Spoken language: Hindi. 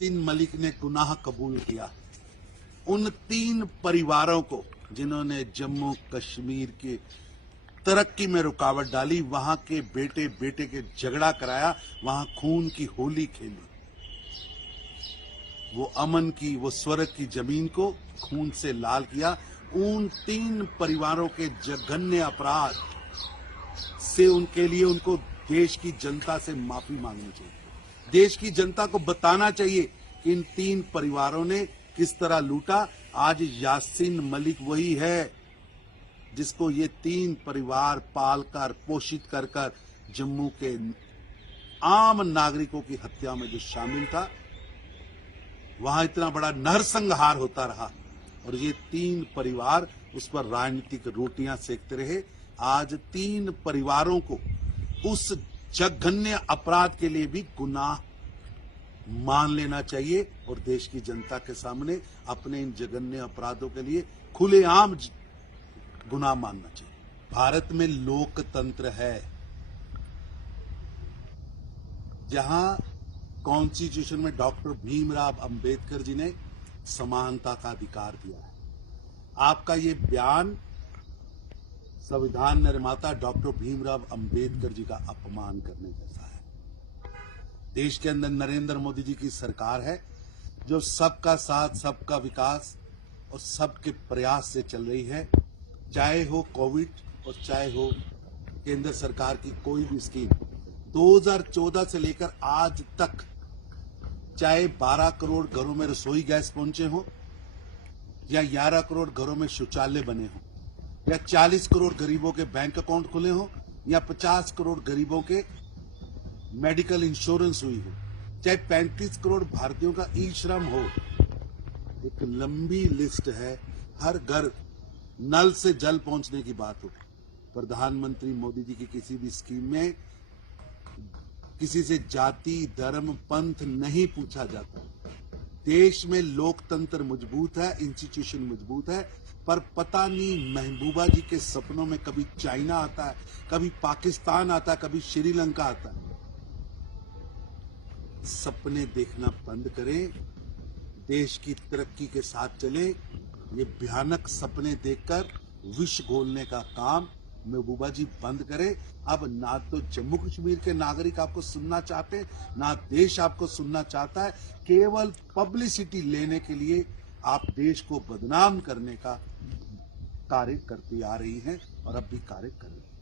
यासीन मलिक ने गुनाह कबूल किया। उन 3 परिवारों को जिन्होंने जम्मू कश्मीर की तरक्की में रुकावट डाली, वहां के बेटे बेटे के झगड़ा कराया, वहां खून की होली खेली, वो अमन की, वो स्वर्ग की जमीन को खून से लाल किया। उन 3 परिवारों के जघन्य अपराध से उनके लिए उनको देश की जनता से माफी मांगनी चाहिए। देश की जनता को बताना चाहिए कि इन 3 परिवारों ने किस तरह लूटा। आज यासीन मलिक वही है जिसको ये 3 परिवार पालकर पोषित कर कर जम्मू के आम नागरिकों की हत्या में जो शामिल था, वहां इतना बड़ा नरसंहार होता रहा और ये 3 परिवार उस पर राजनीतिक रोटियां सेकते रहे। आज 3 परिवारों को उस जघन्य अपराध के लिए भी गुनाह मान लेना चाहिए और देश की जनता के सामने अपने इन जघन्य अपराधों के लिए खुलेआम गुनाह मानना चाहिए। भारत में लोकतंत्र है जहां कॉन्स्टिट्यूशन में डॉक्टर भीमराव अंबेडकर जी ने समानता का अधिकार दिया है। आपका ये बयान संविधान निर्माता डॉक्टर भीमराव अंबेडकर जी का अपमान करने जैसा है। देश के अंदर नरेंद्र मोदी जी की सरकार है जो सबका साथ, सबका विकास और सबके प्रयास से चल रही है। चाहे हो कोविड और चाहे हो केंद्र सरकार की कोई भी स्कीम, 2014 से लेकर आज तक चाहे 12 करोड़ घरों में रसोई गैस पहुंचे हो या 11 करोड़ घरों में शौचालय बने हो या 40 करोड़ गरीबों के बैंक अकाउंट खुले हो या 50 करोड़ गरीबों के मेडिकल इंश्योरेंस हुई हो, चाहे 35 करोड़ भारतीयों का ई श्रम हो, एक लंबी लिस्ट है। हर घर नल से जल पहुंचने की बात हो, प्रधानमंत्री मोदी जी की किसी भी स्कीम में किसी से जाति, धर्म, पंथ नहीं पूछा जाता। देश में लोकतंत्र मजबूत है, इंस्टीट्यूशन मजबूत है, पर पता नहीं महबूबा जी के सपनों में कभी चाइना आता है, कभी पाकिस्तान आता है, कभी श्रीलंका आता है। सपने देखना बंद करें, देश की तरक्की के साथ चले। ये भयानक सपने देखकर विष घोलने का काम महबूबा जी बंद करें। अब ना तो जम्मू कश्मीर के नागरिक आपको सुनना चाहते, ना देश आपको सुनना चाहता है। केवल पब्लिसिटी लेने के लिए आप देश को बदनाम करने का कार्य करती आ रही हैं और अब भी कार्य कर रही हैं।